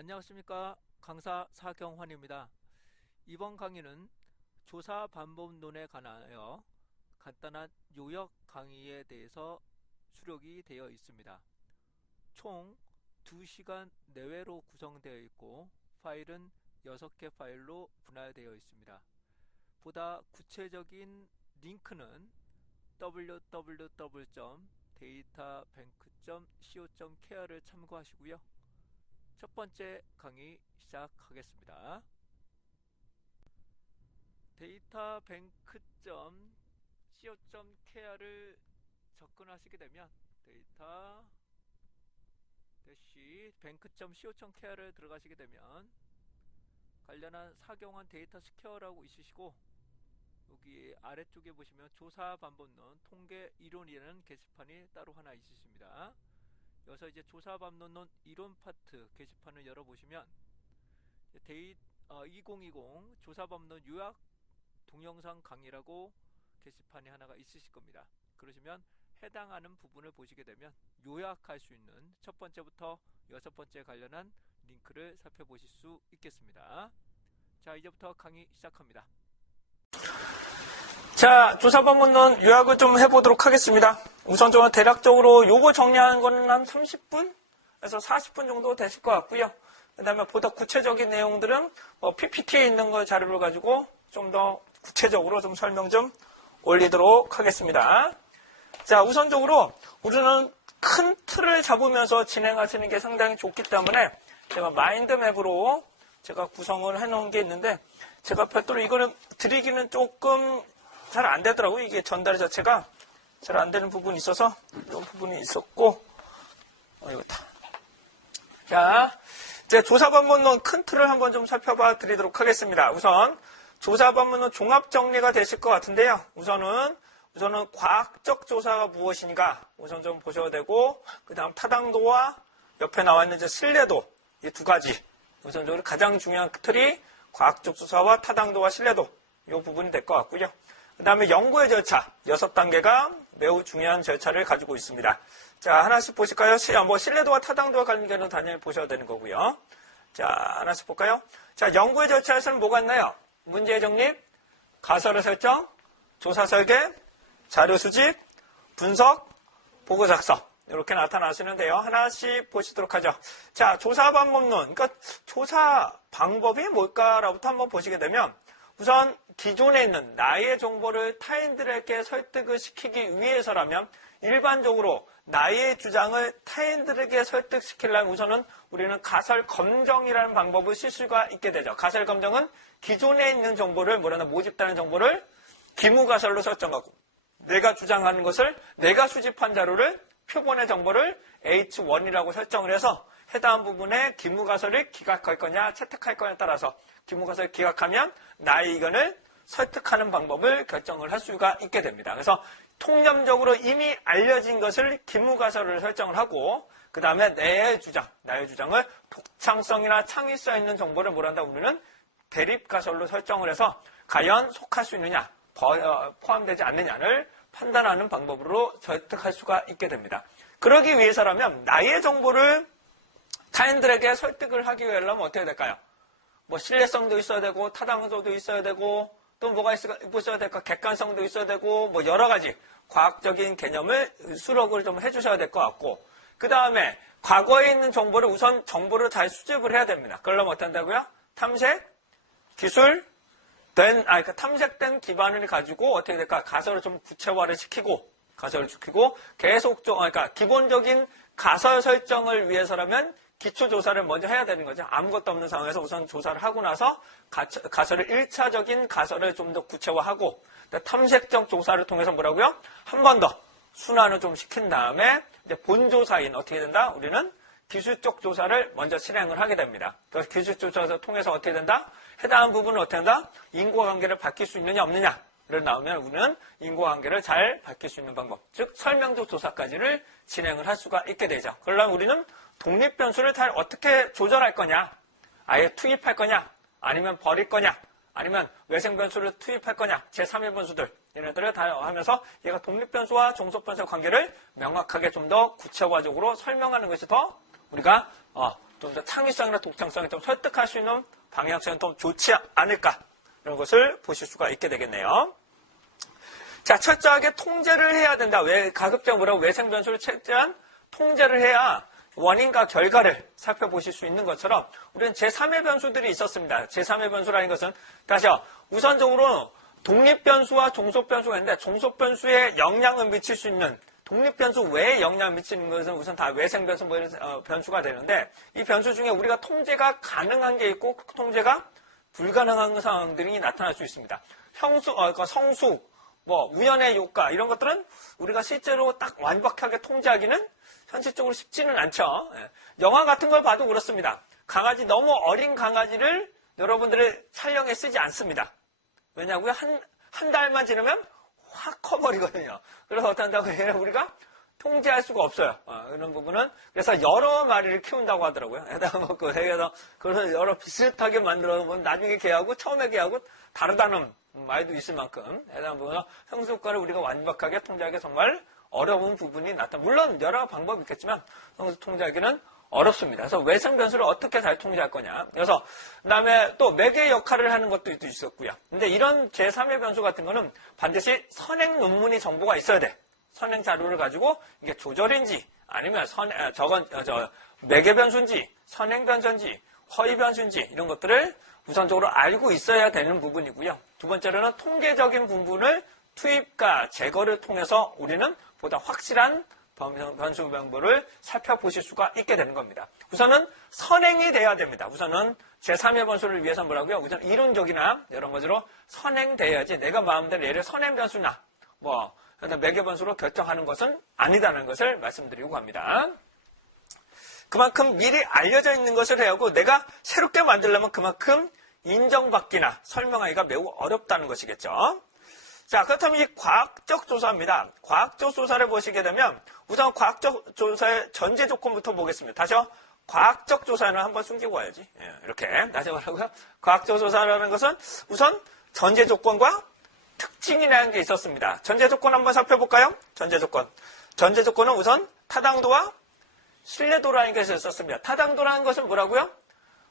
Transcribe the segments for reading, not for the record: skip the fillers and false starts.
안녕하십니까. 강사 사경환입니다. 이번 강의는 조사 반복론에 관하여 간단한 요약 강의에 대해서 수록이 되어 있습니다. 총 2시간 내외로 구성되어 있고 파일은 6개 파일로 분할되어 있습니다. 보다 구체적인 링크는 www.databank.co.kr을 참고하시고요. 첫 번째 강의 시작하겠습니다. databank.co.kr을 접근하시게 되면 data-bank.co.kr을 들어가시게 되면 관련한 사경환 데이터 스퀘어라고 있으시고, 여기 아래쪽에 보시면 조사 반복론 통계 이론이라는 게시판이 따로 하나 있으십니다. 여기서 이제 조사 반복론 이론 파트 게시판을 열어보시면 2020 조사 반복론 요약 동영상 강의라고 게시판이 하나가 있으실 겁니다. 그러시면 해당하는 부분을 보시게 되면 요약할 수 있는 첫 번째부터 6번째 관련한 링크를 살펴보실 수 있겠습니다. 자, 이제부터 강의 시작합니다. 자, 조사 반복론 요약을 좀 해보도록 하겠습니다. 우선 좀 대략적으로 요거 정리하는 거는 한 30분에서 40분 정도 되실 것 같고요. 그 다음에 보다 구체적인 내용들은 PPT에 있는 거 자료를 가지고 좀 더 구체적으로 좀 설명 좀 올리도록 하겠습니다. 자, 우선적으로 우리는 큰 틀을 잡으면서 진행하시는 게 상당히 좋기 때문에 제가 마인드맵으로 제가 구성을 해놓은 게 있는데, 제가 별도로 이거는 드리기는 조금 잘 안 되더라고요. 이게 전달 자체가 잘 안 되는 부분이 있어서 이런 부분이 있었고, 이거다. 자, 이제 조사 반복론 큰 틀을 한번 좀 살펴봐 드리도록 하겠습니다. 우선 조사 반복론 종합 정리가 되실 것 같은데요. 우선은 과학적 조사가 무엇인가 우선 좀 보셔야 되고, 그 다음 타당도와 옆에 나와 있는 이제 신뢰도, 이 두 가지 우선적으로 가장 중요한 틀이 과학적 조사와 타당도와 신뢰도, 이 부분이 될 것 같고요. 그 다음에 연구의 절차 6단계가 매우 중요한 절차를 가지고 있습니다. 자, 하나씩 보실까요? 신뢰도와 타당도와 관련된 당연히 보셔야 되는 거고요. 자, 하나씩 볼까요? 자, 연구의 절차에서는 뭐가 있나요? 문제 정립, 가설의 설정, 조사 설계, 자료 수집, 분석, 보고 작성, 이렇게 나타나시는데요. 하나씩 보시도록 하죠. 자, 조사 반복론, 그러니까 조사 방법이 뭘까라부터 한번 보시게 되면, 우선 기존에 있는 나의 정보를 타인들에게 설득을 시키기 위해서라면, 일반적으로 나의 주장을 타인들에게 설득시키려면 우선은 우리는 가설 검정이라는 방법을 쓸 수가 있게 되죠. 가설 검정은 기존에 있는 정보를 모집되는 정보를 기무가설로 설정하고, 내가 주장하는 것을 내가 수집한 자료를 표본의 정보를 H1이라고 설정을 해서 해당 부분에 기무가설을 기각할 거냐 채택할 거냐에 따라서 기무가설을 기각하면 나의 의견을 설득하는 방법을 결정을 할 수가 있게 됩니다. 그래서 통념적으로 이미 알려진 것을 기무가설을 설정을 하고, 그 다음에 나의 주장을 독창성이나 창의성 있는 정보를 우리는 대립가설로 설정을 해서 과연 속할 수 있느냐, 포함되지 않느냐를 판단하는 방법으로 설득할 수가 있게 됩니다. 그러기 위해서라면 나의 정보를 타인들에게 설득을 하기 위해서라면 어떻게 될까요? 신뢰성도 있어야 되고, 타당성도 있어야 되고, 또 뭐가 있어야 될까? 객관성도 있어야 되고, 여러 가지 과학적인 개념을 수록을 좀 해주셔야 될 것 같고, 그 다음에 과거에 있는 정보를 잘 수집을 해야 됩니다. 그러려면 어떻게 한다고요? 탐색, 기술, 탐색된 기반을 가지고 어떻게 될까? 가설을 좀 구체화를 시키고, 계속 기본적인 가설 설정을 위해서라면 기초조사를 먼저 해야 되는 거죠. 아무것도 없는 상황에서 우선 조사를 하고 나서 가설을 1차적인 가설을 좀 더 구체화하고, 탐색적 조사를 통해서 한 번 더 순환을 좀 시킨 다음에 이제 본조사인 어떻게 된다? 우리는 기술적 조사를 먼저 실행을 하게 됩니다. 그래서 기술적 조사를 통해서 어떻게 된다? 해당 부분을 어떻게 한다? 인과관계를 밝힐 수 있느냐 없느냐를 나오면 우리는 인과관계를 잘 밝힐 수 있는 방법, 즉 설명적 조사까지를 진행을 할 수가 있게 되죠. 그러려면 우리는 독립변수를 잘 어떻게 조절할 거냐, 아예 투입할 거냐, 아니면 버릴 거냐, 아니면 외생변수를 투입할 거냐, 제3의 변수들, 얘네들을 다 하면서 얘가 독립변수와 종속변수의 관계를 명확하게 좀 더 구체화적으로 설명하는 것이 더 우리가 좀 더 창의성이나 독창성이 좀 설득할 수 있는 방향성이 좀 좋지 않을까 이런 것을 보실 수가 있게 되겠네요. 자, 철저하게 통제를 해야 된다. 왜 가급적으로 외생 변수를 최대한 통제를 해야 원인과 결과를 살펴보실 수 있는 것처럼 우리는 제3의 변수들이 있었습니다. 제3의 변수라는 것은 다시요. 우선적으로 독립 변수와 종속 변수가 있는데 종속 변수에 영향을 미칠 수 있는 독립 변수 외에 영향을 미치는 것은 우선 다 외생 변수 뭐 이런 변수가 되는데 이 변수 중에 우리가 통제가 가능한 게 있고 통제가 불가능한 상황들이 나타날 수 있습니다. 성수, 뭐 우연의 효과 이런 것들은 우리가 실제로 딱 완벽하게 통제하기는 현실적으로 쉽지는 않죠. 영화 같은 걸 봐도 그렇습니다. 강아지 너무 어린 강아지를 여러분들의 촬영에 쓰지 않습니다. 왜냐고요? 한 달만 지나면 확 커버리거든요. 그래서 어떤다고 해요? 우리가 통제할 수가 없어요. 이런 부분은. 그래서 여러 마리를 키운다고 하더라고요. 애다 먹고, 애다, 그래서 여러 비슷하게 만들어 놓으면 나중에 개하고 처음에 개하고 다르다는 말도 있을 만큼, 애다 보면 형수효과를 우리가 완벽하게 통제하기 정말 어려운 부분이 나타납니다. 물론 여러 방법이 있겠지만, 형수 통제하기는 어렵습니다. 그래서 외생 변수를 어떻게 잘 통제할 거냐. 그래서 그다음에 또 매개 역할을 하는 것도 있었고요. 근데 이런 제3의 변수 같은 거는 반드시 선행 논문이 정보가 있어야 돼. 선행 자료를 가지고 이게 조절인지 아니면 매개 변수인지 선행 변수인지 허위 변수인지 이런 것들을 우선적으로 알고 있어야 되는 부분이고요. 두 번째로는 통계적인 부분을 투입과 제거를 통해서 우리는 보다 확실한 변수 명부를 살펴보실 수가 있게 되는 겁니다. 우선은 선행이 돼야 됩니다. 우선은 제3의 변수를 위해서 뭐라고요? 우선 이론적이나 이런 것으로 선행돼야지 내가 마음대로 얘를 선행 변수나 뭐 매개 변수로 결정하는 것은 아니다는 것을 말씀드리고 합니다. 그만큼 미리 알려져 있는 것을 해야 하고 내가 새롭게 만들려면 그만큼 인정받기나 설명하기가 매우 어렵다는 것이겠죠. 자, 그렇다면 이 과학적 조사입니다. 과학적 조사를 보시게 되면 우선 과학적 조사의 전제 조건부터 보겠습니다. 다시요. 과학적 조사는 한번 숨기고 와야지. 이렇게. 다시 뭐라고요? 과학적 조사라는 것은 우선 전제 조건과 특징이라는 게 있었습니다. 전제 조건 한번 살펴볼까요? 전제 조건. 전제 조건은 우선 타당도와 신뢰도라는 것이 있었습니다. 타당도라는 것은 뭐라고요?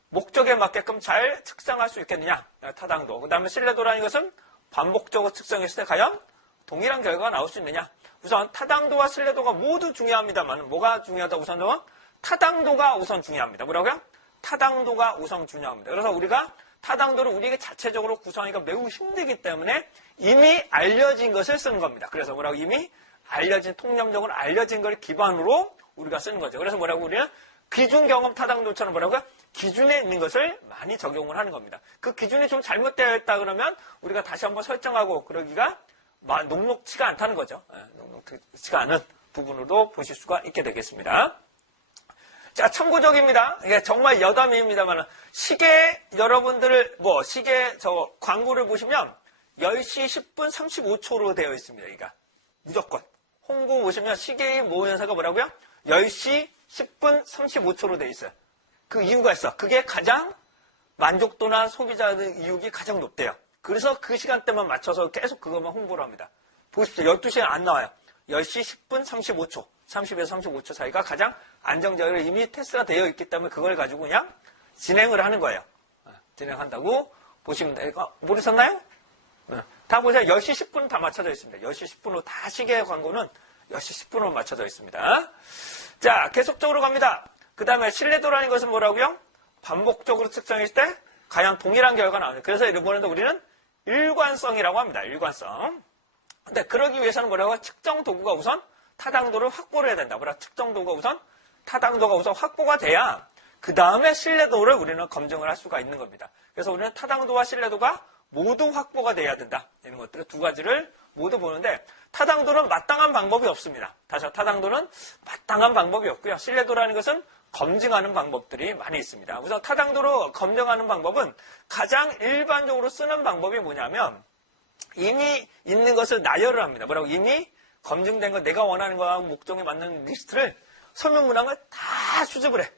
목적에 맞게끔 잘 측정할 수 있겠느냐. 타당도. 그 다음에 신뢰도라는 것은 반복적으로 측정했을 때 과연 동일한 결과가 나올 수 있느냐. 우선 타당도와 신뢰도가 모두 중요합니다만 뭐가 중요하다 우선은 타당도가 우선 중요합니다. 뭐라고요? 타당도가 우선 중요합니다. 그래서 우리가 타당도를 우리에게 자체적으로 구성하기가 매우 힘들기 때문에 이미 알려진 것을 쓰는 겁니다. 그래서 뭐라고 이미 알려진 통념적으로 알려진 걸 기반으로 우리가 쓰는 거죠. 그래서 뭐라고 우리는 기준 경험 타당도처럼 뭐라고요? 기준에 있는 것을 많이 적용을 하는 겁니다. 그 기준이 좀 잘못되어 있다 그러면 우리가 다시 한번 설정하고 그러기가 녹록치가 않다는 거죠. 녹록치가 않은 부분으로 보실 수가 있게 되겠습니다. 자, 참고적입니다. 이게 정말 여담입니다만 시계 여러분들 시계 광고를 보시면 10시 10분 35초로 되어 있습니다. 그러니까 무조건 홍보 보시면 시계의 모연사가 뭐라고요? 10시 10분 35초로 되어 있어요. 그 이유가 있어. 그게 가장 만족도나 소비자의 이익이 가장 높대요. 그래서 그 시간대만 맞춰서 계속 그것만 홍보를 합니다. 보십시오. 12시에 안 나와요. 10시 10분 35초, 30에서 35초 사이가 가장 안정적으로 이미 테스트가 되어 있기 때문에 그걸 가지고 그냥 진행을 하는 거예요. 진행한다고 보시면 돼요. 모르셨나요? 다 보세요. 10시 10분 다 맞춰져 있습니다. 10시 10분으로 다 시계 광고는 10시 10분으로 맞춰져 있습니다. 자, 계속적으로 갑니다. 그 다음에 신뢰도라는 것은 뭐라고요? 반복적으로 측정했을 때 과연 동일한 결과가 나옵니다. 그래서 이번에도 우리는 일관성이라고 합니다. 일관성. 근데 그러기 위해서는 뭐라고요? 측정 도구가 우선 타당도를 확보를 해야 된다. 측정 도구가 우선 타당도가 우선 확보가 돼야 그 다음에 신뢰도를 우리는 검증을 할 수가 있는 겁니다. 그래서 우리는 타당도와 신뢰도가 모두 확보가 돼야 된다. 이런 것들 두 가지를 모두 보는데 타당도는 마땅한 방법이 없습니다. 다시 타당도는 마땅한 방법이 없고요. 신뢰도라는 것은 검증하는 방법들이 많이 있습니다. 우선 타당도로 검증하는 방법은 가장 일반적으로 쓰는 방법이 뭐냐면 이미 있는 것을 나열을 합니다. 이미 검증된 거 내가 원하는 거와 목적에 맞는 리스트를 설명 문항을 다 수집을 해.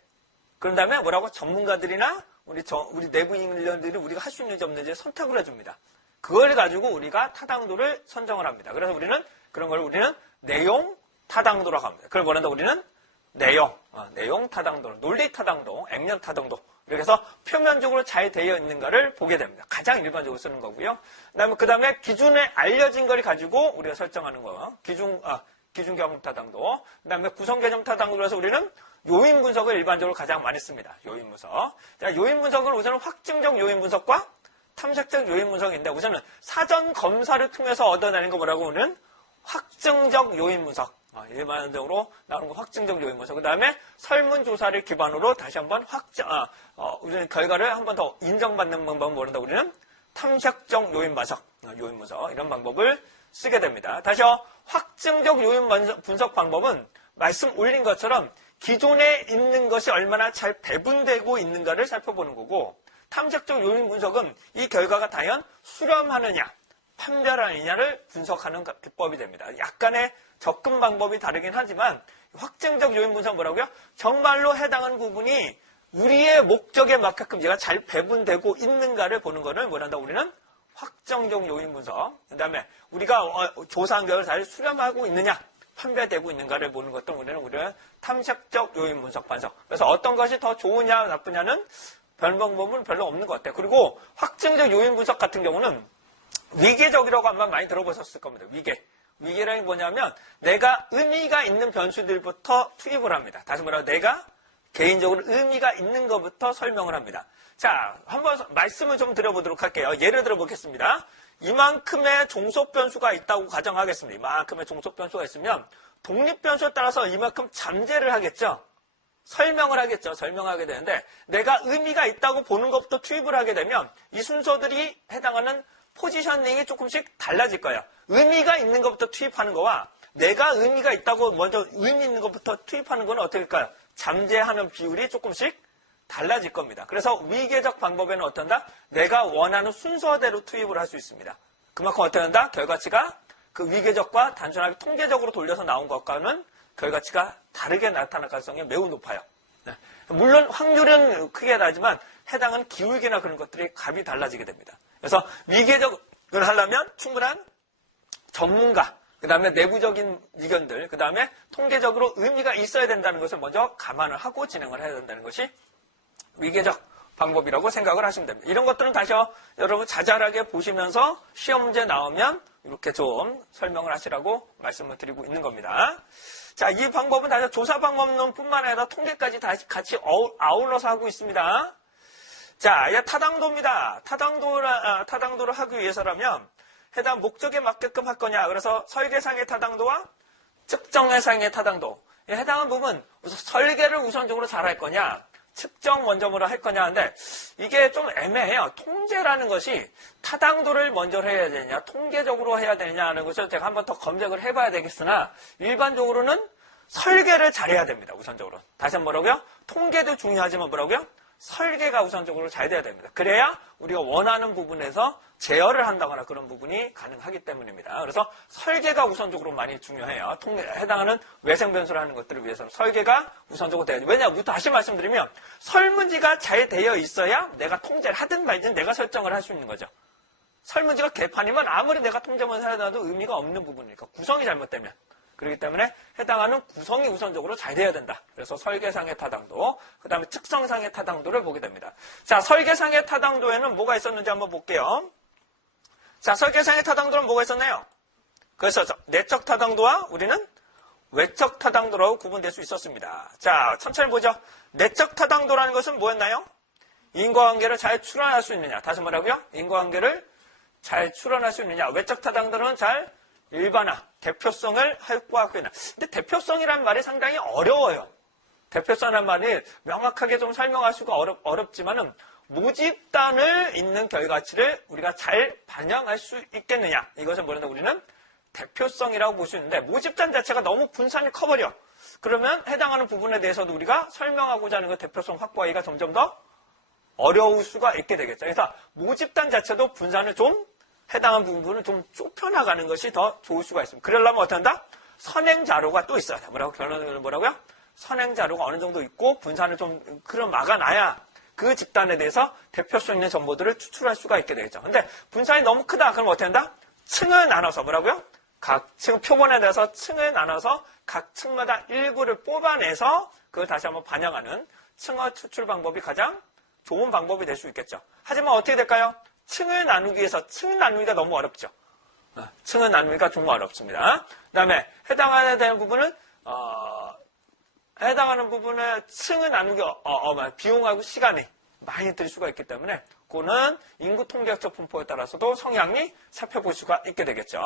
그런 다음에 전문가들이나 우리 내부 인력들이 우리가 할 수 있는지 없는지 선택을 해줍니다. 그걸 가지고 우리가 타당도를 선정을 합니다. 그래서 우리는 그런 걸 우리는 내용 타당도라고 합니다. 그걸 우리는 내용 타당도, 논리 타당도, 액면 타당도 이렇게 해서 표면적으로 잘 되어 있는가를 보게 됩니다. 가장 일반적으로 쓰는 거고요. 그 다음에 기준에 알려진 걸 가지고 우리가 설정하는 거. 기준 경험 타당도. 그 다음에 구성 개념 타당도로 해서 우리는 요인 분석을 일반적으로 가장 많이 씁니다. 요인 분석. 자, 요인 분석은 우선은 확증적 요인 분석과 탐색적 요인 분석인데 우선은 사전 검사를 통해서 얻어내는 거 뭐라고 우리는 확증적 요인 분석. 일반적으로 나오는 거 확증적 요인 분석. 그 다음에 설문조사를 기반으로 다시 한번 우리는 결과를 한 번 더 인정받는 방법은 뭐란다? 우리는 탐색적 요인 분석, 이런 방법을 쓰게 됩니다. 다시요, 확증적 요인 분석 방법은 말씀 올린 것처럼 기존에 있는 것이 얼마나 잘 배분되고 있는가를 살펴보는 거고, 탐색적 요인 분석은 이 결과가 과연 수렴하느냐, 판별하느냐를 분석하는 기법이 됩니다. 약간의 접근 방법이 다르긴 하지만 확증적 요인 분석 뭐라고요? 정말로 해당하는 부분이 우리의 목적에 맞게끔 얘가 잘 배분되고 있는가를 보는 거를 뭐란다? 우리는 확정적 요인 분석. 그 다음에 우리가 조사한 결과를 잘 수렴하고 있느냐, 판별되고 있는가를 보는 것도 우리는 탐색적 요인 분석 반석. 그래서 어떤 것이 더 좋으냐 나쁘냐는 별 방법은 별로 없는 것 같아요. 그리고 확증적 요인 분석 같은 경우는 위계적이라고 아마 많이 들어보셨을 겁니다. 위계라는 게 뭐냐면 내가 의미가 있는 변수들부터 투입을 합니다. 다시 말하면 내가 개인적으로 의미가 있는 것부터 설명을 합니다. 자, 한번 말씀을 좀 드려보도록 할게요. 예를 들어 보겠습니다. 이만큼의 종속 변수가 있다고 가정하겠습니다. 이만큼의 종속 변수가 있으면 독립 변수에 따라서 이만큼 잠재를 하겠죠. 설명을 하겠죠. 설명하게 되는데 내가 의미가 있다고 보는 것부터 투입을 하게 되면 이 순서들이 해당하는 포지셔닝이 조금씩 달라질 거예요. 의미가 있는 것부터 투입하는 거와 내가 의미가 있다고 먼저 의미 있는 것부터 투입하는 건 어떨까요? 잠재하는 비율이 조금씩 달라질 겁니다. 그래서 위계적 방법에는 어떤다? 내가 원하는 순서대로 투입을 할 수 있습니다. 그만큼 어떤다? 결과치가 그 위계적과 단순하게 통계적으로 돌려서 나온 것과는 결과치가 다르게 나타날 가능성이 매우 높아요. 네. 물론 확률은 크게 나지만 해당하는 기울기나 그런 것들이 값이 달라지게 됩니다. 그래서 위계적을 하려면 충분한 전문가, 그 다음에 내부적인 의견들, 그 다음에 통계적으로 의미가 있어야 된다는 것을 먼저 감안을 하고 진행을 해야 된다는 것이 위계적 방법이라고 생각을 하시면 됩니다. 이런 것들은 다시요, 여러분 자잘하게 보시면서 시험 문제 나오면 이렇게 좀 설명을 하시라고 말씀을 드리고 있는 겁니다. 자, 이 방법은 다시 조사 방법론뿐만 아니라 통계까지 다시 같이 아울러서 하고 있습니다. 자, 타당도입니다. 타당도를 하기 위해서라면 해당 목적에 맞게끔 할 거냐. 그래서 설계상의 타당도와 측정해상의 타당도. 해당한 부분, 설계를 우선적으로 잘 할 거냐, 측정 먼저 할 거냐 하는데 이게 좀 애매해요. 통제라는 것이 타당도를 먼저 해야 되냐, 통계적으로 해야 되냐 하는 것을 제가 한번 더 검색을 해봐야 되겠으나 일반적으로는 설계를 잘해야 됩니다. 우선적으로. 다시 한번 뭐라고요? 통계도 중요하지만 뭐라고요? 설계가 우선적으로 잘 돼야 됩니다. 그래야 우리가 원하는 부분에서 제어를 한다거나 그런 부분이 가능하기 때문입니다. 그래서 설계가 우선적으로 많이 중요해요. 해당하는 외생 변수라는 것들을 위해서는 설계가 우선적으로 돼야죠. 왜냐하면 다시 말씀드리면 설문지가 잘 되어 있어야 내가 통제를 하든 말든 내가 설정을 할 수 있는 거죠. 설문지가 개판이면 아무리 내가 통제만 해놔도 의미가 없는 부분이니까 구성이 잘못되면. 그렇기 때문에 해당하는 구성이 우선적으로 잘 돼야 된다. 그래서 설계상의 타당도, 그 다음에 측정상의 타당도를 보게 됩니다. 자, 설계상의 타당도에는 뭐가 있었는지 한번 볼게요. 자, 설계상의 타당도는 뭐가 있었나요? 그래서 내적 타당도와 우리는 외적 타당도라고 구분될 수 있었습니다. 자, 천천히 보죠. 내적 타당도라는 것은 뭐였나요? 인과관계를 잘 추론할 수 있느냐. 다시 뭐라고요? 인과관계를 잘 추론할 수 있느냐. 외적 타당도는 잘 일반화, 대표성을 확보하고 있는. 근데 대표성이라는 말이 상당히 어려워요. 대표성이라는 말이 명확하게 좀 설명할 수가 어렵지만은 모집단을 있는 결과치를 우리가 잘 반영할 수 있겠느냐. 이것을 뭐냐면 우리는 대표성이라고 볼 수 있는데 모집단 자체가 너무 분산이 커버려. 그러면 해당하는 부분에 대해서도 우리가 설명하고자 하는 그 대표성 확보하기가 점점 더 어려울 수가 있게 되겠죠. 그래서 모집단 자체도 분산을 좀 해당한 부분을 좀 좁혀나가는 것이 더 좋을 수가 있습니다. 그러려면 어떻게 한다? 선행자료가 또 있어야 돼. 뭐라고? 결론은 뭐라고요? 선행자료가 어느 정도 있고 분산을 좀 막아놔야 그 집단에 대해서 대표성 있는 정보들을 추출할 수가 있게 되겠죠. 근데 분산이 너무 크다. 그럼 어떻게 한다? 층을 나눠서 뭐라고요? 각 층 표본에 대해서 층을 나눠서 각 층마다 일부를 뽑아내서 그걸 다시 한번 반영하는 층어 추출 방법이 가장 좋은 방법이 될 수 있겠죠. 하지만 어떻게 될까요? 층을 나누기 위해서 층 나누기가 너무 어렵죠. 층을 나누기가 정말 어렵습니다. 그 다음에 해당하는 부분은 해당하는 부분에 층을 나누기 비용하고 시간이 많이 들 수가 있기 때문에 그거는 인구 통계학적 분포에 따라서도 성향이 살펴볼 수가 있게 되겠죠.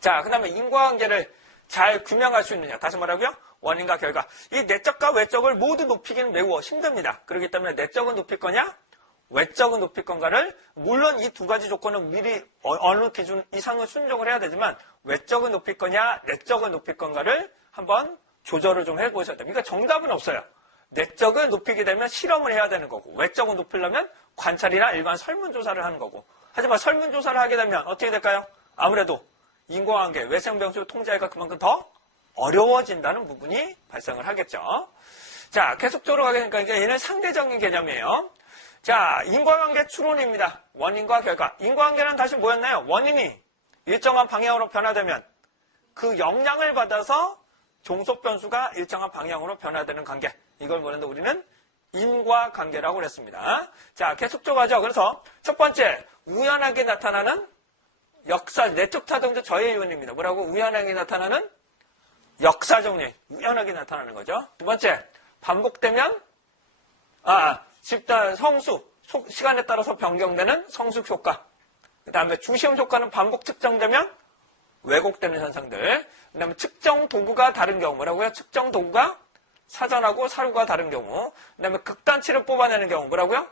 자, 그 다음에 인과관계를 잘 규명할 수 있느냐. 다시 말하고요. 원인과 결과. 이 내적과 외적을 모두 높이기는 매우 힘듭니다. 그렇기 때문에 내적은 높일 거냐, 외적은 높일 건가를, 물론 이 두 가지 조건은 미리 어느 기준 이상은 순종을 해야 되지만 외적은 높일 거냐, 내적은 높일 건가를 한번 조절을 좀 해보셔야 됩니다. 그러니까 정답은 없어요. 내적을 높이게 되면 실험을 해야 되는 거고, 외적을 높이려면 관찰이나 일반 설문조사를 하는 거고. 하지만 설문조사를 하게 되면 어떻게 될까요? 아무래도 인과관계, 외생병수 통제하기가 그만큼 더 어려워진다는 부분이 발생을 하겠죠. 자, 계속적으로 가니까 얘는 상대적인 개념이에요. 자, 인과관계 추론입니다. 원인과 결과. 인과관계는 다시 뭐였나요? 원인이 일정한 방향으로 변화되면 그 영향을 받아서 종속 변수가 일정한 방향으로 변화되는 관계. 이걸 뭐랬는데 우리는 인과관계라고 그랬습니다. 자, 계속적으로 가죠. 그래서 첫 번째, 우연하게 나타나는 역사, 내적 타동적 저해 요인입니다. 뭐라고? 우연하게 나타나는 역사적 요인. 우연하게 나타나는 거죠. 두 번째, 반복되면, 집단 성수, 시간에 따라서 변경되는 성숙 효과. 그 다음에 주시험 효과는 반복 측정되면 왜곡되는 현상들. 그 다음에 측정 도구가 다른 경우. 뭐라고요? 측정 도구가 사전하고 사료가 다른 경우. 그 다음에 극단치를 뽑아내는 경우. 뭐라고요?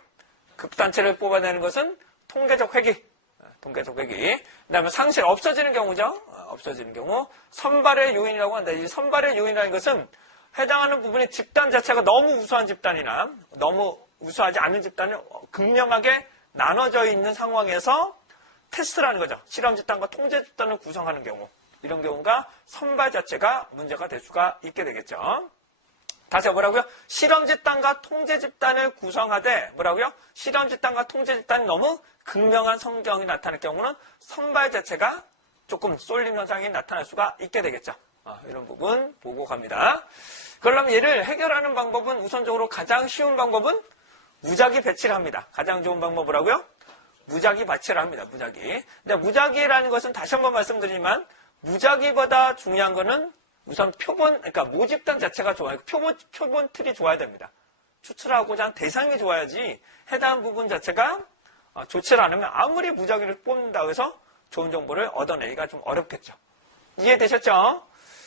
극단치를 뽑아내는 것은 통계적 회귀. 통계적 회귀. 그 다음에 상실, 없어지는 경우죠. 없어지는 경우. 선발의 요인이라고 한다. 이 선발의 요인이라는 것은 해당하는 부분이 집단 자체가 너무 우수한 집단이나 너무 우수하지 않은 집단이 극명하게 나눠져 있는 상황에서 테스트라는 거죠. 실험 집단과 통제 집단을 구성하는 경우. 이런 경우가 선발 자체가 문제가 될 수가 있게 되겠죠. 다시 뭐라고요? 실험 집단과 통제 집단을 구성하되 뭐라고요? 실험 집단과 통제 집단이 너무 극명한 성경이 나타날 경우는 선발 자체가 조금 쏠림 현상이 나타날 수가 있게 되겠죠. 이런 부분 보고 갑니다. 그러려면 얘를 해결하는 방법은 우선적으로 가장 쉬운 방법은 무작위 배치를 합니다. 가장 좋은 방법은 뭐라고요? 무작위 배치를 합니다. 무작위. 근데 무작위라는 것은 다시 한번 말씀드리지만 무작위보다 중요한 거는 우선 표본, 그러니까 모집단 자체가 좋아요. 표본 틀이 좋아야 됩니다. 추출하고자 하는 대상이 좋아야지 해당 부분 자체가 좋지 않으면 아무리 무작위를 뽑는다고 해서 좋은 정보를 얻어내기가 좀 어렵겠죠. 이해되셨죠?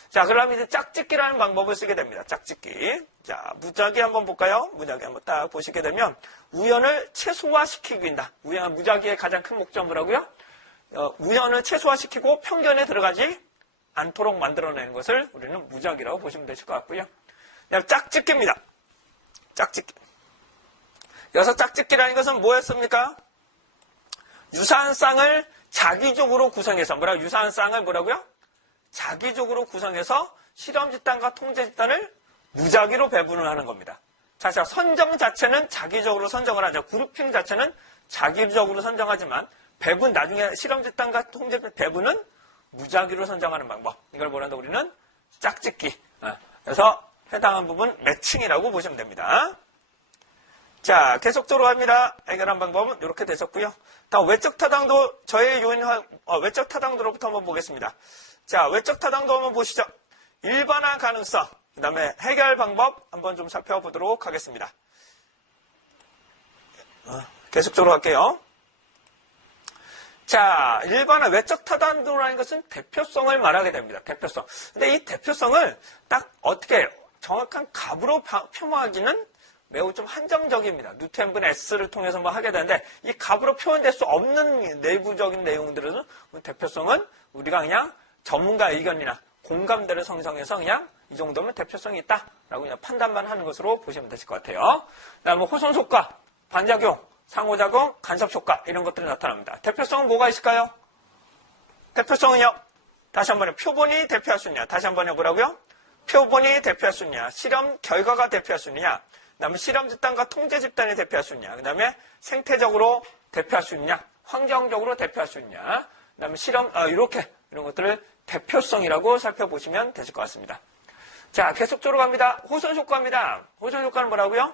자, 그러면 이제 짝짓기라는 방법을 쓰게 됩니다. 짝짓기. 자, 무작위 한번 볼까요? 무작위 한번 딱 보시게 되면 우연을 최소화시키기 위한다. 무작위의 가장 큰 목적은 뭐라고요? 우연을 최소화시키고 편견에 들어가지 않도록 만들어내는 것을 우리는 무작위라고 보시면 되실 것 같고요. 그다음 짝짓기입니다. 짝짓기. 여기서 짝짓기라는 것은 뭐였습니까? 유사한 쌍을 자기적으로 구성해서 유사한 쌍을 뭐라고요? 자기적으로 구성해서 실험 집단과 통제 집단을 무작위로 배분을 하는 겁니다. 자, 선정 자체는 자기적으로 선정을 하죠. 그룹핑 자체는 자기적으로 선정하지만 배분, 나중에 실험 집단과 통제 배분은 무작위로 선정하는 방법. 이걸 뭐란다 우리는 짝짓기. 그래서 해당한 부분 매칭이라고 보시면 됩니다. 자, 계속적으로 합니다. 해결한 방법은 이렇게 되셨고요. 다음 외적 타당도 저의 요인 외적 타당도로부터 한번 보겠습니다. 자, 외적 타당도 한번 보시죠. 일반화 가능성, 그 다음에 해결 방법 한번 좀 살펴보도록 하겠습니다. 계속적으로 할게요. 자, 일반화 외적 타당도라는 것은 대표성을 말하게 됩니다. 대표성. 근데 이 대표성을 딱 어떻게 정확한 값으로 표명하기는 매우 좀 한정적입니다. 뉴턴분 S를 통해서 하게 되는데 이 값으로 표현될 수 없는 내부적인 내용들은 대표성은 우리가 그냥 전문가 의견이나 공감대를 형성해서 그냥 이 정도면 대표성이 있다라고 그냥 판단만 하는 것으로 보시면 되실 것 같아요. 그다음에 호손 효과, 반작용, 상호작용, 간섭 효과 이런 것들이 나타납니다. 대표성은 뭐가 있을까요? 대표성은요. 다시 한번요. 표본이 대표할 수 있냐? 다시 한번요. 뭐라고요? 표본이 대표할 수 있냐? 실험 결과가 대표할 수 있느냐? 그다음에 실험 집단과 통제 집단이 대표할 수 있냐? 그다음에 생태적으로 대표할 수 있냐? 환경적으로 대표할 수 있냐? 그다음에 실험 이렇게 이런 것들을 대표성이라고 살펴보시면 되실 것 같습니다. 자, 계속적으로 갑니다. 호선 효과입니다. 호선 효과는 뭐라고요?